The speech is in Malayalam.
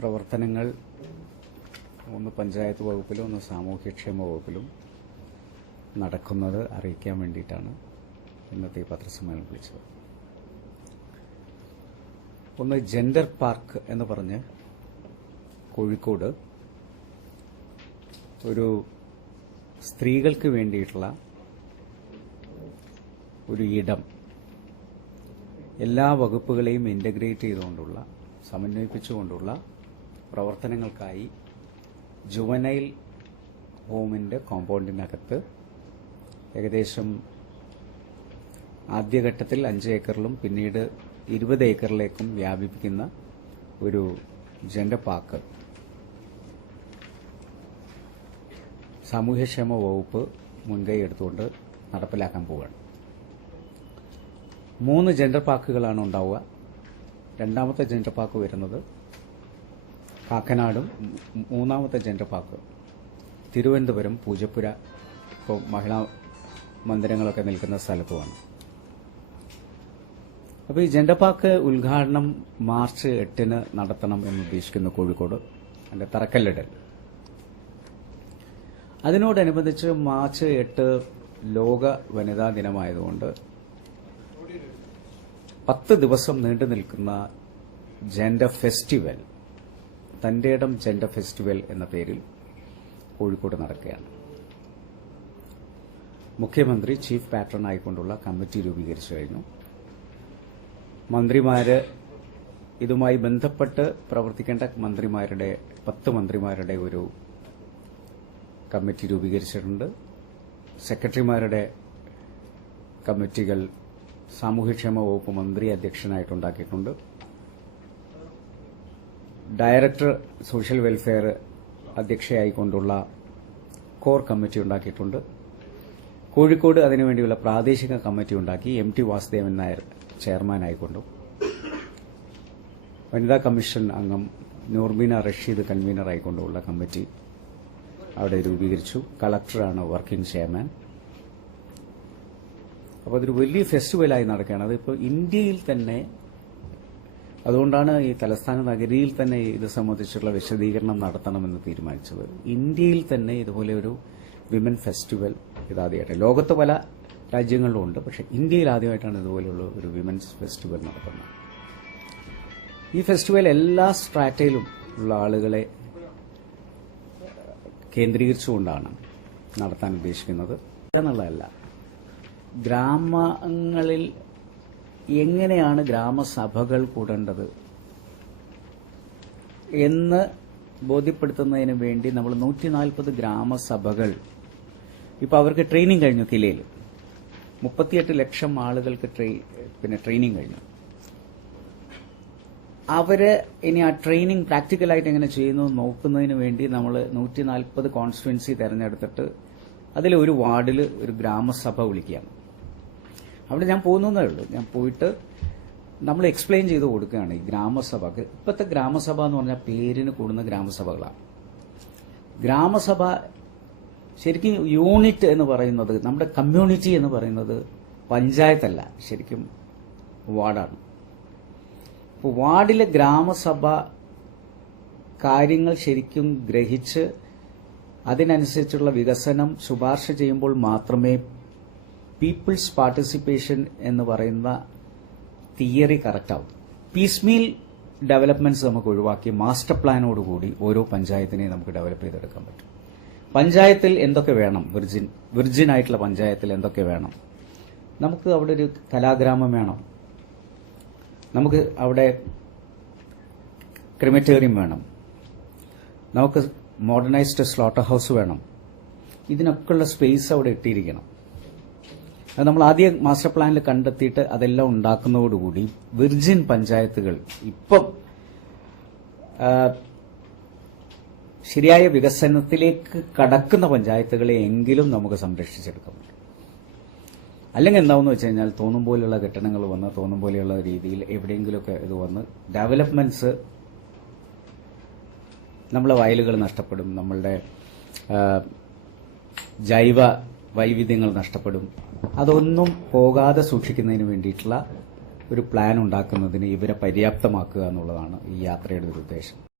പ്രവർത്തനങ്ങൾ ഒന്ന് പഞ്ചായത്ത് വകുപ്പിലും ഒന്ന് സാമൂഹ്യക്ഷേമ വകുപ്പിലും നടക്കുന്നത് അറിയിക്കാൻ വേണ്ടിയിട്ടാണ് ഇന്നത്തെ ഈ പത്രസമ്മേളനം വിളിച്ചത്. ഒന്ന് ജെൻഡർ പാർക്ക് എന്ന് പറഞ്ഞ് കോഴിക്കോട് ഒരു സ്ത്രീകൾക്ക് വേണ്ടിയിട്ടുള്ള ഒരു ഇടം എല്ലാ വകുപ്പുകളെയും ഇന്റഗ്രേറ്റ് ചെയ്തുകൊണ്ടുള്ള സമന്വയിപ്പിച്ചുകൊണ്ടുള്ള പ്രവർത്തനങ്ങൾക്കായി ജുവനൈൽ ഹോമിന്റെ കോമ്പൗണ്ടിനകത്ത് ഏകദേശം ആദ്യഘട്ടത്തിൽ 5 ഏക്കറിലും പിന്നീട് 20 ഏക്കറിലേക്കും വ്യാപിപ്പിക്കുന്ന ഒരു ജെൻഡർ പാർക്ക് സാമൂഹ്യക്ഷേമ വകുപ്പ് മുൻകൈ എടുത്തുകൊണ്ട് നടപ്പിലാക്കാൻ പോവുകയാണ്. 3 ജെൻഡർ പാർക്കുകളാണ് ഉണ്ടാവുക. രണ്ടാമത്തെ ജെൻഡർ പാർക്ക് വരുന്നത് കാക്കനാടും, മൂന്നാമത്തെ ജെൻഡർ പാർക്ക് തിരുവനന്തപുരം പൂജപ്പുര, ഇപ്പോൾ മഹിളാ മന്ദിരങ്ങളൊക്കെ നിൽക്കുന്ന സ്ഥലത്തുമാണ്. അപ്പോൾ ഈ ജെൻഡർ പാർക്ക് ഉദ്ഘാടനം മാർച്ച് 8-ന് നടത്തണം എന്ന് ഉദ്ദേശിക്കുന്നു കോഴിക്കോട്, അതിന്റെ തറക്കല്ലിടൽ. അതിനോടനുബന്ധിച്ച് മാർച്ച് 8 ലോക വനിതാ ദിനമായതുകൊണ്ട് 10 ദിവസം നീണ്ടു നിൽക്കുന്ന ജെൻഡർ ഫെസ്റ്റിവൽ, തന്റെ ഇടം ജെൻഡർ ഫെസ്റ്റിവൽ എന്ന പേരിൽ കോഴിക്കോട് നടക്കുകയാണ്. മുഖ്യമന്ത്രി ചീഫ് പാട്രൺ ആയിക്കൊണ്ടുള്ള കമ്മിറ്റി രൂപീകരിച്ചു കഴിഞ്ഞു. മന്ത്രിമാര്, ഇതുമായി ബന്ധപ്പെട്ട് പ്രവർത്തിക്കേണ്ട മന്ത്രിമാരുടെ 10 മന്ത്രിമാരുടെ ഒരു കമ്മിറ്റി രൂപീകരിച്ചിട്ടുണ്ട്. സെക്രട്ടറിമാരുടെ കമ്മിറ്റികൾ സാമൂഹ്യക്ഷേമ വകുപ്പ് മന്ത്രി അധ്യക്ഷനായിട്ടുണ്ടാക്കിയിട്ടുണ്ട്. ഡയറക്ടർ സോഷ്യൽ വെൽഫെയർ അധ്യക്ഷയായിക്കൊണ്ടുള്ള കോർ കമ്മിറ്റി ഉണ്ടാക്കിയിട്ടുണ്ട്. കോഴിക്കോട് അതിനുവേണ്ടിയുള്ള പ്രാദേശിക കമ്മിറ്റി ഉണ്ടാക്കി. MT വാസുദേവൻ നായർ ചെയർമാനായിക്കൊണ്ടും വനിതാ കമ്മീഷൻ അംഗം നൂർബീന റഷീദ് കൺവീനറായിക്കൊണ്ടുള്ള കമ്മിറ്റി അവിടെ രൂപീകരിച്ചു. കളക്ടറാണ് വർക്കിംഗ് ചെയർമാൻ. അപ്പോൾ അതൊരു വലിയ ഫെസ്റ്റിവലായി നടക്കുകയാണ്. അതിപ്പോൾ ഇന്ത്യയിൽ തന്നെ, അതുകൊണ്ടാണ് ഈ തലസ്ഥാന നഗരിയിൽ തന്നെ ഇത് സംബന്ധിച്ചുള്ള വിശദീകരണം നടത്തണമെന്ന് തീരുമാനിച്ചത്. ഇന്ത്യയിൽ തന്നെ ഇതുപോലെ ഒരു വിമൻ ഫെസ്റ്റിവൽ ഇതാദ്യമായിട്ട്, ലോകത്ത് പല രാജ്യങ്ങളിലും ഉണ്ട്, പക്ഷെ ഇന്ത്യയിൽ ആദ്യമായിട്ടാണ് ഇതുപോലെയുള്ള ഒരു വിമൻസ് ഫെസ്റ്റിവൽ നടത്തുന്നത്. ഈ ഫെസ്റ്റിവൽ എല്ലാ സ്ട്രാറ്റയിലും ഉള്ള ആളുകളെ കേന്ദ്രീകരിച്ചുകൊണ്ടാണ് നടത്താൻ ഉദ്ദേശിക്കുന്നത് എന്നുള്ളതല്ല. ഗ്രാമങ്ങളിൽ എങ്ങനെയാണ് ഗ്രാമസഭകൾ കൂടേണ്ടത് എന്ന് ബോധ്യപ്പെടുത്തുന്നതിന് വേണ്ടി നമ്മൾ 140 ഗ്രാമസഭകൾ, ഇപ്പൊ അവർക്ക് ട്രെയിനിങ് കഴിഞ്ഞു. കിലയിൽ 38 ലക്ഷം ആളുകൾക്ക് ട്രെയിനിങ് കഴിഞ്ഞു. അവര് ഇനി ആ ട്രെയിനിങ് പ്രാക്ടിക്കലായിട്ട് എങ്ങനെ ചെയ്യുന്നു നോക്കുന്നതിന് വേണ്ടി നമ്മൾ 140 കോൺസ്റ്റിറ്റ്യുവൻസി തെരഞ്ഞെടുത്തിട്ട് അതിൽ ഒരു വാർഡിൽ ഒരു ഗ്രാമസഭ വിളിക്കുകയാണ്. അവിടെ ഞാൻ പോകുന്നതേ ഉള്ളൂ. ഞാൻ പോയിട്ട് നമ്മൾ എക്സ്പ്ലെയിൻ ചെയ്ത് കൊടുക്കുകയാണ് ഈ ഗ്രാമസഭ. ഇപ്പോഴത്തെ ഗ്രാമസഭ എന്ന് പറഞ്ഞാൽ പേരിന് കൂടുന്ന ഗ്രാമസഭകളാണ്. ഗ്രാമസഭ ശരിക്കും യൂണിറ്റ് എന്ന് പറയുന്നത്, നമ്മുടെ കമ്മ്യൂണിറ്റി എന്ന് പറയുന്നത് പഞ്ചായത്തല്ല, ശരിക്കും വാർഡാണ്. ഇപ്പോൾ വാർഡിലെ ഗ്രാമസഭ കാര്യങ്ങൾ ശരിക്കും ഗ്രഹിച്ച് അതിനനുസരിച്ചുള്ള വികസനം ശുപാർശ ചെയ്യുമ്പോൾ മാത്രമേ പീപ്പിൾസ് പാർട്ടിസിപ്പേഷൻ എന്ന് പറയുന്ന തിയറി കറക്റ്റാവും. പീസ്മീൽ ഡെവലപ്മെന്റ്സ് നമുക്ക് ഒഴിവാക്കി മാസ്റ്റർ പ്ലാനോടുകൂടി ഓരോ പഞ്ചായത്തിനെയും നമുക്ക് ഡെവലപ്പ് ചെയ്തെടുക്കാൻ പറ്റും. പഞ്ചായത്തിൽ എന്തൊക്കെ വേണം, വിർജിൻ ആയിട്ടുള്ള പഞ്ചായത്തിൽ എന്തൊക്കെ വേണം? നമുക്ക് അവിടെ ഒരു കലാഗ്രാമം വേണം, നമുക്ക് അവിടെ ക്രിമറ്റേറിയം വേണം, നമുക്ക് മോഡേണൈസ്ഡ് സ്ലോട്ടർ ഹൌസ് വേണം. ഇതിനൊക്കെയുള്ള സ്പേസ് അവിടെ ഇട്ടിരിക്കണം. അത് നമ്മൾ ആദ്യം മാസ്റ്റർ പ്ലാനിൽ കണ്ടെത്തിയിട്ട് അതെല്ലാം ഉണ്ടാക്കുന്നതോടുകൂടി വിർജിൻ പഞ്ചായത്തുകൾ, ഇപ്പം ശരിയായ വികസനത്തിലേക്ക് കടക്കുന്ന പഞ്ചായത്തുകളെ എങ്കിലും നമുക്ക് സംരക്ഷിച്ചെടുക്കാൻ പറ്റും. അല്ലെങ്കിൽ എന്താവെന്ന് വെച്ച് കഴിഞ്ഞാൽ തോന്നും പോലെയുള്ള കെട്ടിടങ്ങൾ വന്ന്, തോന്നും പോലെയുള്ള രീതിയിൽ എവിടെയെങ്കിലുമൊക്കെ ഇത് വന്ന് ഡെവലപ്മെന്റ്സ്, നമ്മളെ വയലുകൾ നഷ്ടപ്പെടും, നമ്മളുടെ ജൈവ വൈവിധ്യങ്ങൾ നഷ്ടപ്പെടും. അതൊന്നും പോകാതെ സൂക്ഷിക്കുന്നതിന് വേണ്ടിയിട്ടുള്ള ഒരു പ്ലാൻ ഉണ്ടാക്കുന്നതിന് ഇവരെ പര്യാപ്തമാക്കുക എന്നുള്ളതാണ് ഈ യാത്രയുടെ ഒരു ഉദ്ദേശം.